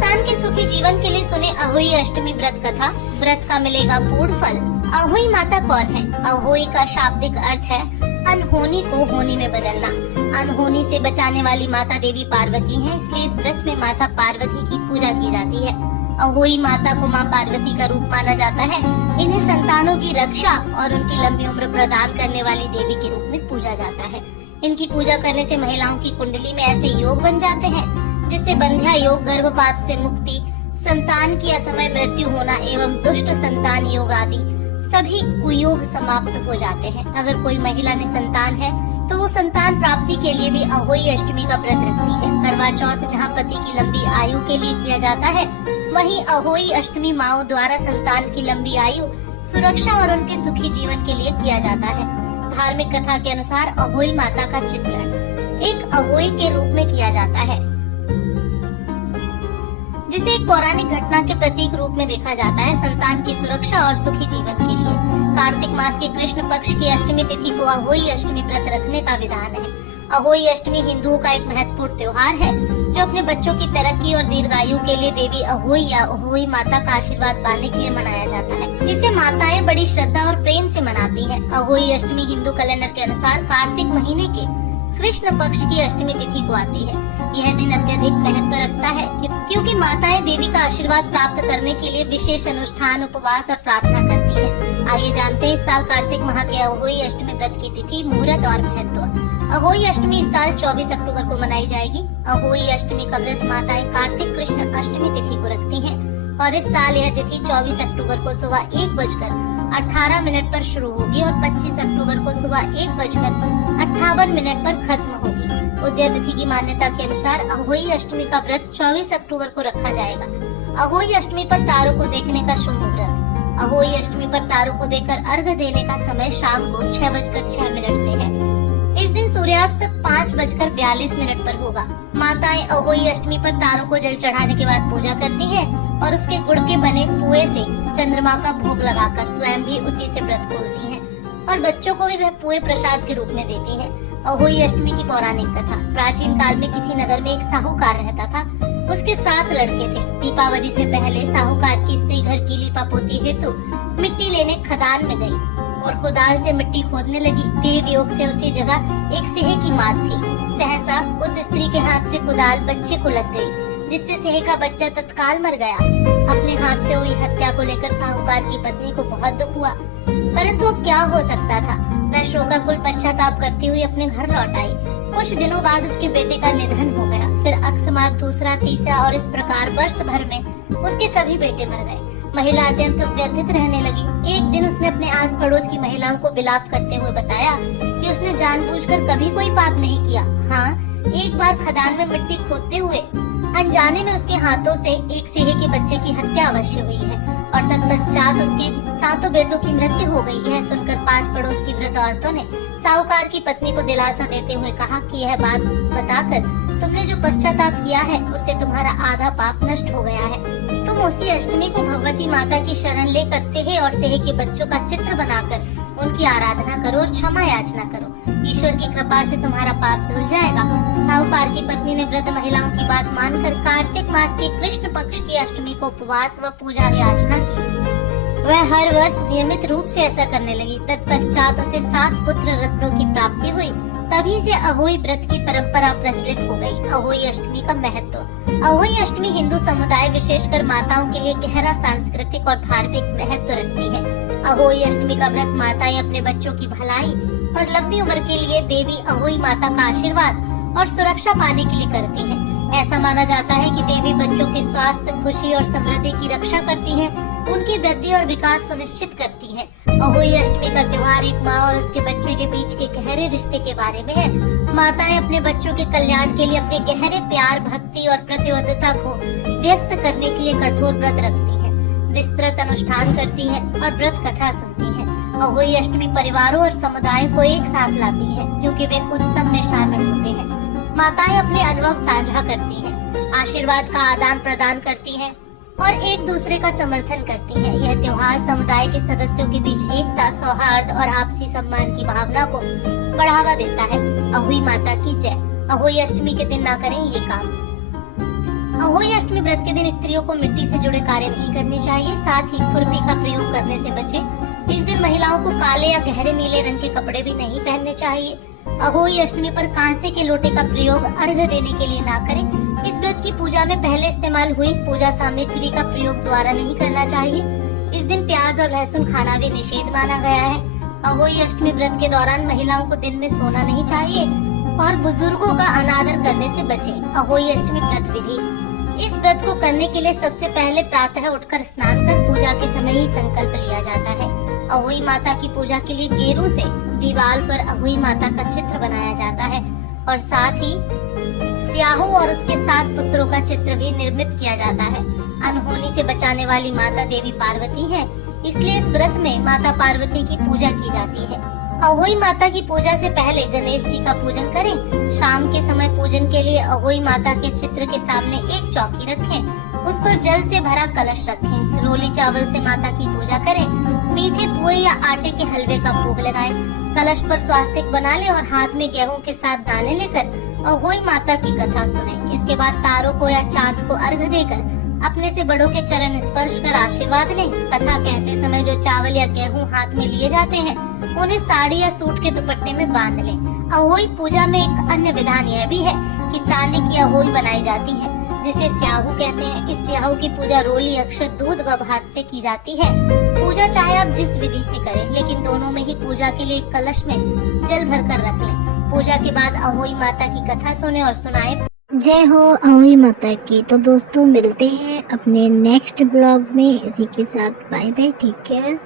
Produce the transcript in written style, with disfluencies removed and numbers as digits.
संतान के सुखी जीवन के लिए सुने अहोई अष्टमी व्रत कथा। व्रत का मिलेगा पूर्ण फल। अहोई माता कौन है? अहोई का शाब्दिक अर्थ है अनहोनी को होनी में बदलना। अनहोनी से बचाने वाली माता देवी पार्वती है, इसलिए इस व्रत में माता पार्वती की पूजा की जाती है। अहोई माता को माँ पार्वती का रूप माना जाता है। इन्हें संतानों की रक्षा और उनकी लंबी उम्र प्रदान करने वाली देवी के रूप में पूजा जाता है। इनकी पूजा करने से महिलाओं की कुंडली में ऐसे योग बन जाते हैं जिससे बंध्या योग, गर्भपात से मुक्ति, संतान की असमय मृत्यु होना एवं दुष्ट संतान योग आदि सभी कुयोग समाप्त हो जाते हैं। अगर कोई महिला निसंतान है तो वो संतान प्राप्ति के लिए भी अहोई अष्टमी का व्रत रखती है। करवा चौथ जहाँ पति की लंबी आयु के लिए किया जाता है, वहीं अहोई अष्टमी माओ द्वारा संतान की लंबी आयु, सुरक्षा और उनके सुखी जीवन के लिए किया जाता है। धार्मिक कथा के अनुसार अहोई माता का चित्रण एक अहोई के रूप में किया जाता है, जिसे एक पौराणिक घटना के प्रतीक रूप में देखा जाता है संतान की सुरक्षा और सुखी जीवन के लिए। कार्तिक मास के कृष्ण पक्ष की अष्टमी तिथि को अहोई अष्टमी व्रत रखने का विधान है। अहोई अष्टमी हिंदुओं का एक महत्वपूर्ण त्योहार है जो अपने बच्चों की तरक्की और दीर्घायु के लिए देवी अहोई या अहोई माता का आशीर्वाद पाने के लिए मनाया जाता है। इसे माताएं बड़ी श्रद्धा और प्रेम से मनाती हैं। अहोई अष्टमी हिंदू कैलेंडर के अनुसार कार्तिक महीने के कृष्ण पक्ष की अष्टमी तिथि को आती है। यह दिन अत्यधिक महत्व रखता है क्योंकि माताएं देवी का आशीर्वाद प्राप्त करने के लिए विशेष अनुष्ठान, उपवास और प्रार्थना करती हैं। आइए जानते हैं इस साल कार्तिक माह के अहोई अष्टमी व्रत की तिथि, मुहूर्त और महत्व। अहोई अष्टमी इस साल 24 अक्टूबर को मनाई जाएगी। अहोई अष्टमी का व्रत माताएं कार्तिक कृष्ण अष्टमी तिथि को रखती हैं और इस साल यह तिथि 24 अक्टूबर को सुबह 1:18 पर शुरू होगी और 25 अक्टूबर को सुबह 1:58 पर खत्म होगी। उदय तिथि की मान्यता के अनुसार अहोई अष्टमी का व्रत 24 अक्टूबर को रखा जाएगा। अहोई अष्टमी पर तारों को देखने का शुभ मुहूर्त। अहोई अष्टमी पर तारों को देखकर अर्घ्य देने का समय शाम को 6:06 से है। इस दिन सूर्यास्त 5:42 पर होगा। माताएं अहोई अष्टमी पर तारों को जल चढ़ाने के बाद पूजा करती हैं और उसके गुड़ के बने पुए से चंद्रमा का भोग लगाकर स्वयं भी उसी से व्रत खोलती हैं और बच्चों को भी वह पुए प्रसाद के रूप में देती हैं। अहोई अष्टमी की पौराणिक कथा। प्राचीन काल में किसी नगर में एक साहूकार रहता था। उसके 7 लड़के थे। दीपावली से पहले साहूकार की स्त्री घर की लीपापोती हेतु मिट्टी लेने खदान में गई और कुदाल से मिट्टी खोदने लगी। देव योग से उसी जगह एक सेहे की मात थी। सहसा उस स्त्री के हाथ से कुदाल बच्चे को लग गई, जिससे सेहे का बच्चा तत्काल मर गया। अपने हाथ से हुई हत्या को लेकर साहूकार की पत्नी को बहुत दुख हुआ, परंतु अब क्या हो सकता था। वह शोकाकुल पश्चाताप करती हुई अपने घर लौट आई। कुछ दिनों बाद उसके बेटे का निधन हो गया। फिर अकस्मात दूसरा, तीसरा और इस प्रकार वर्ष भर में उसके सभी बेटे मर गए। महिला अत्यंत व्यथित रहने लगी। एक दिन उसने अपने आस पड़ोस की महिलाओं को विलाप करते हुए बताया कि उसने जानबूझकर कभी कोई पाप नहीं किया। हाँ, एक बार खदान में मिट्टी खोदते हुए अनजाने में उसके हाथों से एक सेहे के बच्चे की हत्या अवश्य हुई है और तत्पश्चात उसके 7 बेटों की मृत्यु हो गई। यह सुनकर पास पड़ोस की वृद्ध औरतों ने साहूकार की पत्नी को दिलासा देते हुए कहा कि यह बात बताकर तुमने जो पश्चाताप किया है उससे तुम्हारा आधा पाप नष्ट हो गया है। तुम उसी अष्टमी को भगवती माता की शरण लेकर सेहे और सेहे के बच्चों का चित्र बनाकर उनकी आराधना करो और क्षमा याचना करो। ईश्वर की कृपा से तुम्हारा पाप धुल जाएगा। साहूकार की पत्नी ने वृद्ध महिलाओं की बात मानकर कार्तिक मास के कृष्ण पक्ष की अष्टमी को उपवास व पूजा याचना की। वह हर वर्ष नियमित रूप से ऐसा करने लगी। तत्पश्चात उसे 7 पुत्र रत्नों की प्राप्ति हुई। तभी से अहोई व्रत की परंपरा प्रचलित हो गई। अहोई अष्टमी का महत्व। अहोई अष्टमी हिंदू समुदाय विशेषकर माताओं के लिए गहरा सांस्कृतिक और धार्मिक महत्व रखती है। अहोई अष्टमी का व्रत माताएं अपने बच्चों की भलाई और लंबी उम्र के लिए देवी अहोई माता का आशीर्वाद और सुरक्षा पाने के लिए करती हैं। ऐसा माना जाता है कि देवी बच्चों के स्वास्थ्य, खुशी और समृद्धि की रक्षा करती हैं, उनकी वृद्धि और विकास सुनिश्चित करती हैं। अहोई अष्टमी का त्योहार एक माँ और उसके बच्चे के बीच के गहरे रिश्ते के बारे में है। माताएं अपने बच्चों के कल्याण के लिए अपने गहरे प्यार, भक्ति और प्रतिबद्धता को व्यक्त करने के लिए कठोर व्रत रखती हैं, विस्तृत अनुष्ठान करती हैं और व्रत कथा सुनती हैं। अहोई अष्टमी परिवारों और समुदाय को एक साथ लाती है क्योंकि वे उत्सव में शामिल होते हैं। माताएं अपने अनुभव साझा करती हैं, आशीर्वाद का आदान प्रदान करती हैं और एक दूसरे का समर्थन करती हैं। यह त्योहार समुदाय के सदस्यों के बीच एकता, सौहार्द और आपसी सम्मान की भावना को बढ़ावा देता है। अहोई माता की जय। अहोई अष्टमी के दिन ना करें ये काम। अहोई अष्टमी व्रत के दिन स्त्रियों को मिट्टी से जुड़े कार्य नहीं करने चाहिए, साथ ही खुरपी का प्रयोग करने से बचें। इस दिन महिलाओं को काले या गहरे नीले रंग के कपड़े भी नहीं पहनने चाहिए। अहोई अष्टमी पर कांसे के लोटे का प्रयोग अर्घ्य देने के लिए ना करें। इस व्रत की पूजा में पहले इस्तेमाल हुई पूजा सामग्री का प्रयोग दोबारा नहीं करना चाहिए। इस दिन प्याज और लहसुन खाना भी निषेध माना गया है। अहोई अष्टमी व्रत के दौरान महिलाओं को दिन में सोना नहीं चाहिए और बुजुर्गों का अनादर करने से बचें। अहोई अष्टमी व्रत विधि। इस व्रत को करने के लिए सबसे पहले प्रातः उठकर स्नान कर पूजा के समय ही संकल्प लिया जाता है। अहोई माता की पूजा के लिए गेरू से दीवार पर अहोई माता का चित्र बनाया जाता है और साथ ही स्याहू और उसके 7 पुत्रों का चित्र भी निर्मित किया जाता है। अनहोनी से बचाने वाली माता देवी पार्वती है, इसलिए इस व्रत में माता पार्वती की पूजा की जाती है। अहोई माता की पूजा से पहले गणेश जी का पूजन करें। शाम के समय पूजन के लिए अहोई माता के चित्र के सामने एक चौकी रखें, उस पर जल से भरा कलश रखें। रोली चावल से माता की पूजा करें। मीठे पुए या आटे के हलवे का भोग लगाएं। कलश पर स्वास्तिक बना लें और हाथ में गेहूं के साथ दाने लेकर अहोई माता की कथा सुनें। इसके बाद तारों को या चांद को अर्घ देकर अपने से बड़ों के चरण स्पर्श कर आशीर्वाद लें। कथा कहते समय जो चावल या गेहूं हाथ में लिए जाते हैं उन्हें साड़ी या सूट के दुपट्टे में बांध लें। अहोई पूजा में एक अन्य विधान यह भी है कि चांदी की अहोई बनाई जाती है, जिसे स्याहू कहते हैं। इस स्याहू की पूजा रोली, अक्षत, दूध व भात से की जाती है। पूजा चाहे आप जिस विधि से करें, लेकिन दोनों में ही पूजा के लिए एक कलश में जल भर कर रख लें। पूजा के बाद अहोई माता की कथा सुने और सुनाए। जय हो अहोई माता की। तो दोस्तों मिलते हैं अपने नेक्स्ट ब्लॉग में। इसी के साथ बाय बाय, टेक केयर।